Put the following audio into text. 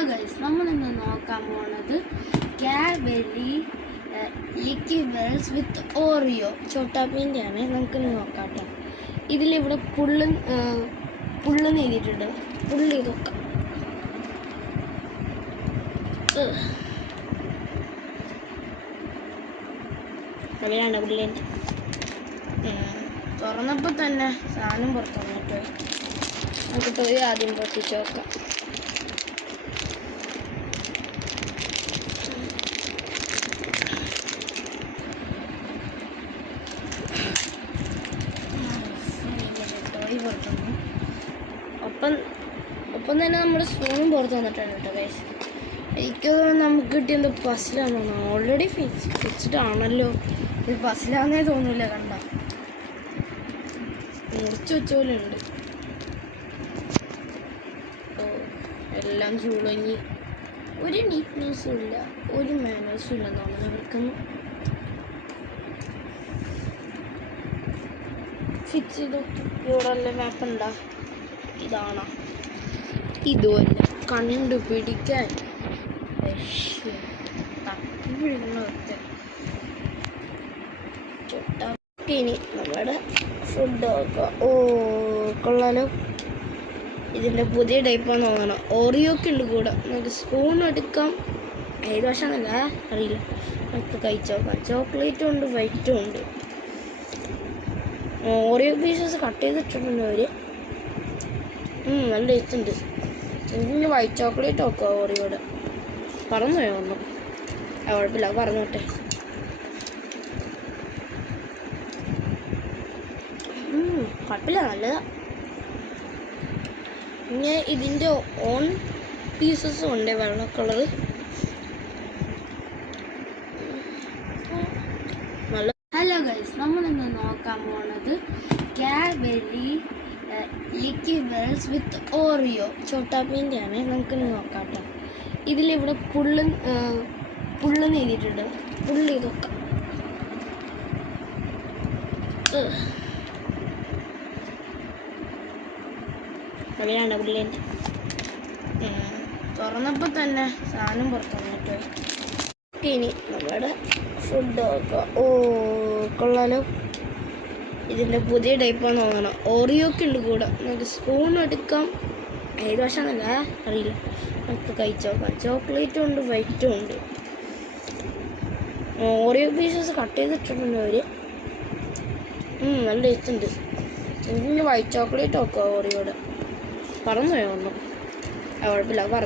Hello guys, നമ്മളിന്ന് നോക്കാൻ പോകുന്നത് കാഡ്ബറി ലിക്വിഡ്സ് വിത്ത് ഓറിയോ ചോട്ടാപ്പീൻ്റെ ആണ്. നമുക്കിന്ന് നോക്കാം കേട്ടോ. ഇതിലിവിടെ പുള്ളെന്ന് എഴുതിയിട്ടുണ്ട്. പുള്ളി നോക്കാം. അവിടെയാണ് പുള്ളിൻ്റെ. തുറന്നപ്പോൾ തന്നെ സാധനം പുറത്തു വന്നിട്ട് നമുക്ക് പോയി ആദ്യം പൊട്ടിച്ച് നോക്കാം. ഒപ്പം തന്നെ നമ്മുടെ സ്പൂണും പുറത്ത് വന്നിട്ടുണ്ട് കേട്ടോ ഗൈസ്. എനിക്ക് നമുക്ക് കിട്ടിയത് പസിലാണോ? ഓൾറെഡി ഫിക്സ്ഡ് ആണല്ലോ. ഒരു പസിലാന്നേ തോന്നില്ല. കണ്ട മുറിച്ച് വെച്ച പോലെ ഉണ്ട്. എല്ലാം ചൂളങ്ങി. ഒരു നീറ്റ്നെസ്സും ഇല്ല, ഒരു മാനേഴ്സും ഇല്ല തോന്നുന്നു ഇവർക്കൊന്നും. ഫിക്സ് ചെയ്ത് ഇവിടെ മാപ്പ് ഉണ്ടാ. ഇതാണോ? ഇതുമല്ല, കണ്ടുപിടിക്കാൻ ഇനി നമ്മുടെ ഫുഡ് നോക്കാം. കൊള്ളാലോ. ഇതിൻ്റെ പുതിയ ടൈപ്പാന്ന് തോന്നണം. ഓറിയോക്ക് ഉണ്ട് കൂടെ. നമുക്ക് സ്പൂൺ എടുക്കാം. ഏത് വശമെന്നല്ല അറിയില്ല. നമുക്ക് കഴിച്ച് നോക്കാം. ചോക്ലേറ്റും ഉണ്ട്, വൈറ്റും ഉണ്ട്. ഓറിയോ പീസസ് കട്ട് ചെയ്തിട്ടുണ്ട് അവർ. നല്ല ടേസ്റ്റ് ഉണ്ട്. ഇതിന് വൈറ്റ് ചോക്ലേറ്റ് നോക്കുക. ഓറിയോടെ പറന്നു പോയോ ഒന്നും? കുഴപ്പമില്ല, പറഞ്ഞോട്ടെ. കുഴപ്പമില്ല, നല്ലതാ. പിന്നെ ഇതിൻ്റെ ഓൺ പീസസും ഉണ്ട്, വെള്ള കളറ്. നല്ല. ഹലോ ഗൈസ്, നമ്മളിന്ന് നോക്കാൻ പോകുന്നത് കാഡ്ബറി ലിക്വിഡ്സ് വിത്ത് ഓറിയോ ചോട്ടാപ്പീൻ്റെ ആണ്. നമുക്കിന്ന് നോക്കാം കേട്ടോ. ഇതിലിവിടെ പുള്ളെന്ന് എഴുതിയിട്ടുണ്ട്. പുള്ളി നോക്കാം. അവിടെയാണ് പുള്ളിൻ്റെ. തുറന്നപ്പോൾ തന്നെ സാധനം പുറത്തു വന്നിട്ട് ഇനി നമ്മുടെ ഫുഡ് നോക്കാം. കൊള്ളാലോ. ഇതിൻ്റെ പുതിയ ടൈപ്പാന്ന് തോന്നണം. ഓറിയോക്ക് ഉണ്ട് കൂടെ. നമുക്ക് സ്പൂൺ എടുക്കാം. ഏത് വശമെന്നല്ല അറിയില്ല. നമുക്ക് കഴിച്ച് നോക്കാം. ചോക്ലേറ്റും ഉണ്ട്, വൈറ്റും ഉണ്ട്. ഓറിയോ പീസസ് കട്ട് ചെയ്തിട്ടുണ്ട് അവർ. നല്ല ടേസ്റ്റ് ഉണ്ട്. ഇതിന് വൈറ്റ് ചോക്ലേറ്റ് നോക്കുക. ഓറിയോടെ പറന്നു പോയോ ഒന്നും? കുഴപ്പമില്ല, പറഞ്ഞു.